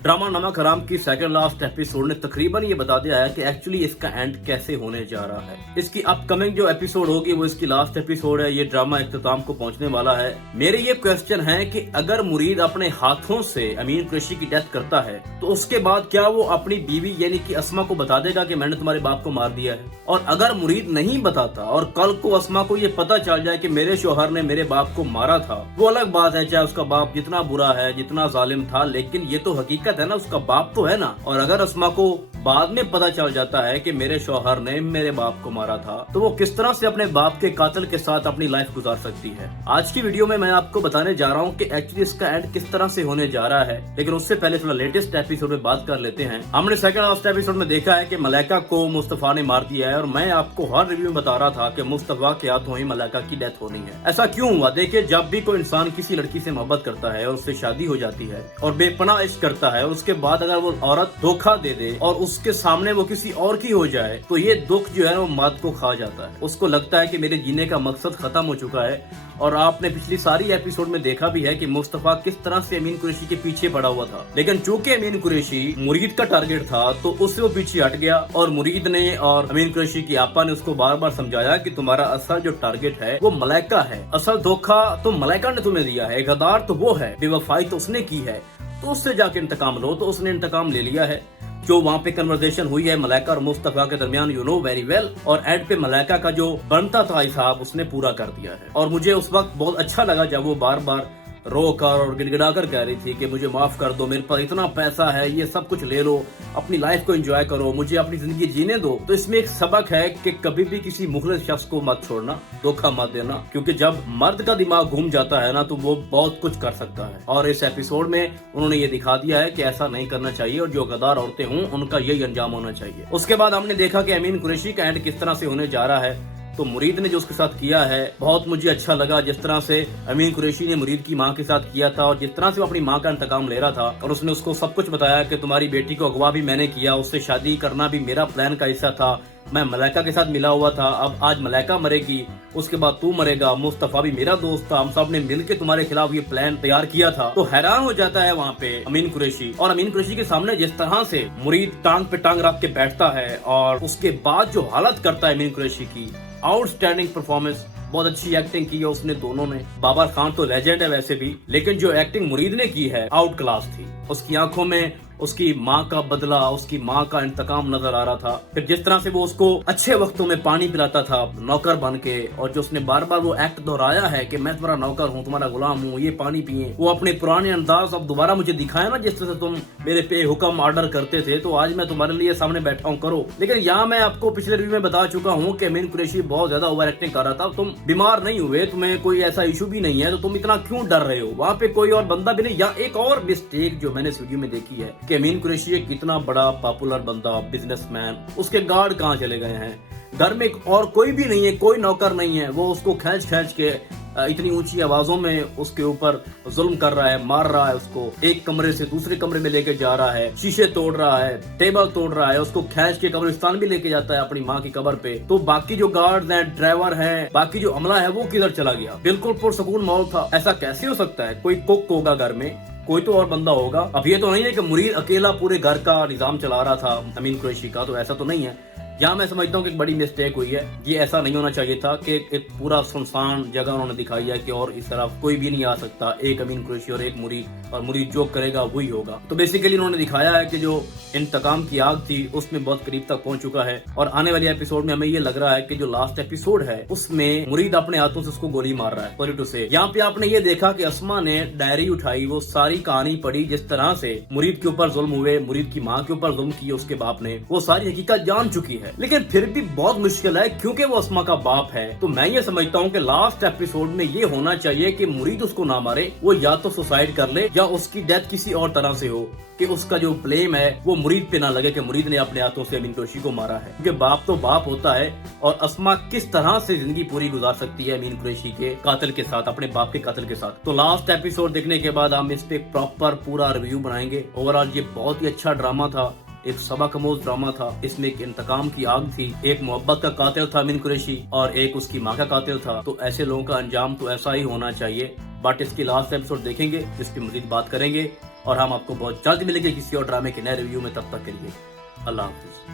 Drama नमक हराम की सेकंड लास्ट एपिसोड ने तकरीबन ये बता दिया है कि एक्चुअली इसका एंड कैसे होने जा रहा है। इसकी अपकमिंग जो एपिसोड होगी वो इसकी लास्ट एपिसोड है। ये ड्रामा इख्तिताम को पहुंचने वाला है। मेरे ये क्वेश्चन है कि अगर मुरीद अपने हाथों से अमीन कुरैशी की डेथ करता है तो उसके बाद क्या वो अपनी बीवी यानी कि अस्मा को बता देगा कि मैंने तुम्हारे बाप को मार दिया है? और अगर मुरीद नहीं बताता और कल को अस्मा को ये पता चल जाए कि मेरे शौहर ने मेरे बाप को मारा था, वो अलग बात है, चाहे उसका बाप जितना बुरा है, जितना जालिम था, लेकिन ये तो हकीकत है ना, उसका बाप तो है ना। और अगर अस्मा को बाद में पता चल जाता है कि मेरे शौहर ने मेरे बाप को मारा था, तो वो किस तरह से अपने बाप के कातिल के साथ अपनी लाइफ गुजार सकती है। आज की वीडियो में मैं आपको बताने जा रहा हूँ कि एक्चुअली इसका एंड किस तरह से होने जा रहा है। लेकिन उससे पहले थोड़ा लेटेस्ट एपिसोड में बात कर लेते हैं। हमने सेकंड लास्ट एपिसोड में देखा है कि मलाइका को मुस्तफा ने मार दिया है और मैं आपको हर रिव्यू में बता रहा था कि मुस्तफा के हाथों ही मलाइका की डेथ होनी है। ऐसा क्यों हुआ? देखिए, जब भी कोई इंसान किसी लड़की से मोहब्बत करता है और उससे शादी हो जाती है और बेपनाह इश्क करता है, उसके बाद अगर वो औरत धोखा दे दे और उसके सामने वो किसी और की हो जाए, तो ये दुख जो है वो माद को खा जाता है। उसको लगता है कि मेरे जीने का मकसद खत्म हो चुका है। और आपने पिछली सारी एपिसोड में देखा भी है कि मुस्तफा किस तरह से अमीन कुरैशी के पीछे पड़ा हुआ था। लेकिन चूंकि अमीन कुरैशी मुरीद का टारगेट था तो उससे वो पीछे हट गया और मुरीद ने और अमीन कुरैशी की आपा ने उसको बार बार समझाया कि तुम्हारा असल जो टारगेट है वो मलाइका है। असल धोखा तो मलाइका ने तुम्हें दिया है, गद्दार तो वो है, बेवफाई तो उसने की है, तो उससे जाके इंतकाम लो। तो उसने इंतकाम ले लिया है। जो वहाँ पे कन्वर्सेशन हुई है मलाइका और मुस्तफा के दरमियान, यू नो वेरी वेल, और एंड पे मलाइका का जो बनता था हिसाब उसने पूरा कर दिया है। और मुझे उस वक्त बहुत अच्छा लगा जब वो बार बार रो कर और गिड़गिड़ा कर कह रही थी कि मुझे माफ कर दो, मेरे पास इतना पैसा है, ये सब कुछ ले लो, अपनी लाइफ को एंजॉय करो, मुझे अपनी जिंदगी जीने दो। तो इसमें एक सबक है कि कभी भी किसी मुखलिस शख्स को मत छोड़ना, धोखा मत देना, क्योंकि जब मर्द का दिमाग घूम जाता है ना तो वो बहुत कुछ कर सकता है। और इस एपिसोड में उन्होंने ये दिखा दिया है कि ऐसा नहीं करना चाहिए और जो गद्दार औरतें हों उनका यही अंजाम होना चाहिए। उसके बाद हमने देखा कि अमीन कुरैशी का एंड किस तरह से होने जा रहा है। तो मुरीद ने जो उसके साथ किया है बहुत मुझे अच्छा लगा, जिस तरह से अमीन कुरैशी ने मुरीद की माँ के साथ किया था और जिस तरह से वो अपनी माँ का इंतकाम ले रहा था और उसने उसको सब कुछ बताया कि तुम्हारी बेटी को अगवा भी मैंने किया, उससे शादी करना भी मेरा प्लान का हिस्सा था, मैं मलाइका के साथ मिला हुआ था, अब आज मलाइका मरेगी, उसके बाद तू मरेगा, मुस्तफा भी मेरा दोस्त था, हम सब ने मिलकर तुम्हारे खिलाफ ये प्लान तैयार किया था। तो हैरान हो जाता है वहाँ पे अमीन कुरैशी। और अमीन कुरैशी के सामने जिस तरह से मुरीद टांग पे टांग रख के बैठता है और उसके बाद जो हालत करता है अमीन कुरैशी की, आउटस्टैंडिंग परफॉर्मेंस, बहुत अच्छी एक्टिंग की है उसने दोनों ने। बाबर खान तो लेजेंड है वैसे भी, लेकिन जो एक्टिंग मुरीद ने की है आउट क्लास थी। उसकी आंखों में उसकी माँ का बदला, उसकी माँ का इंतकाम नजर आ रहा था। फिर जिस तरह से वो उसको अच्छे वक्तों में पानी पिलाता था नौकर बन के, और जो उसने बार बार वो एक्ट दोहराया है कि मैं तुम्हारा नौकर हूँ, तुम्हारा गुलाम हूँ, ये पानी पिए, वो अपने पुराने अंदाज अब दोबारा मुझे दिखाया ना, जिस तरह से तुम मेरे पे हुक्म ऑर्डर करते थे, तो आज मैं तुम्हारे लिए सामने बैठा हूँ, करो। लेकिन यहाँ मैं आपको पिछले रिव्यू में बता चुका हूँ कि अमीन कुरैशी बहुत ज्यादा ओवर एक्टिंग कर रहा था। तुम बीमार नहीं हुए, तुम्हें कोई ऐसा इशू भी नहीं है, तो तुम इतना क्यों डर रहे हो? वहाँ पे कोई और बंदा भी नहीं। या एक और मिस्टेक जो मैंने इस वीडियो में देखी है कि अमीन कुरैशी इतना बड़ा पॉपुलर बंदा, बिजनेसमैन, उसके गार्ड कहाँ चले गए हैं? घर में और कोई भी नहीं है, कोई नौकर नहीं है, वो उसको खींच खींच के इतनी ऊंची आवाजों में उसके ऊपर जुल्म कर रहा है, मार रहा है उसको, एक कमरे से दूसरे कमरे में लेके जा रहा है, शीशे तोड़ रहा है, टेबल तोड़ रहा है, उसको खींच के कब्रिस्तान भी लेके जाता है अपनी माँ की कब्र पे। तो बाकी जो गार्ड्स हैं, ड्राइवर हैं, बाकी जो अमला है वो किधर चला गया? बिल्कुल पुरसकून माहौल था। ऐसा कैसे हो सकता है? कोई कुक होगा घर में, कोई तो और बंदा होगा। अब ये तो नहीं है कि मुरीद अकेला पूरे घर का निजाम चला रहा था अमीन कुरैशी का, तो ऐसा तो नहीं है। यहाँ मैं समझता हूँ कि एक बड़ी मिस्टेक हुई है। ये ऐसा नहीं होना चाहिए था कि एक पूरा सुनसान जगह उन्होंने दिखाई है कि और इस तरफ कोई भी नहीं आ सकता, एक अमीन कुरैशी और एक मुरीद, और मुरीद जो करेगा वही होगा। तो बेसिकली उन्होंने दिखाया है कि जो इंतकाम की आग थी उसमें बहुत करीब तक पहुंच चुका है। और आने वाली एपिसोड में हमें ये लग रहा है कि जो लास्ट एपिसोड है उसमें मुरीद अपने हाथों से उसको गोली मार रहा है, सॉरी टू से। यहाँ पे आपने ये देखा कि अस्मा ने डायरी उठाई, वो सारी कहानी पढ़ी, जिस तरह से मुरीद के ऊपर जुल्म हुए, मुरीद की माँ के ऊपर जुल्म किए उसके बाप ने, वो सारी हकीकत जान चुकी है। लेकिन फिर भी बहुत मुश्किल है क्योंकि वो अस्मा का बाप है। तो मैं ये समझता हूँ कि लास्ट एपिसोड में ये होना चाहिए कि मुरीद उसको ना मारे, वो या तो सुसाइड कर ले या उसकी डेथ किसी और तरह से हो, कि उसका जो ब्लेम है वो मुरीद पे ना लगे कि मुरीद ने अपने हाथों से अमीन कुरैशी को मारा है। क्योंकि बाप तो बाप होता है, और अस्मा किस तरह से जिंदगी पूरी गुजार सकती है अमीन कुरैशी के कातिल के साथ, अपने बाप के कातिल के साथ। तो लास्ट एपिसोड देखने के बाद हम इस पे प्रॉपर पूरा रिव्यू बनाएंगे। ओवरऑल ये बहुत ही अच्छा ड्रामा था, ایک سبق آموز ڈرامہ تھا، اس میں ایک انتقام کی آگ تھی، ایک محبت کا قاتل تھا امین قریشی اور ایک اس کی ماں کا قاتل تھا، تو ایسے لوگوں کا انجام تو ایسا ہی ہونا چاہیے۔ بٹ اس کی لاسٹ ایپیسوڈ دیکھیں گے، اس پہ مزید بات کریں گے اور ہم آپ کو بہت جلد ملیں گے کسی اور ڈرامے کے نئے ریویو میں۔ تب تک کے لیے اللہ حافظ۔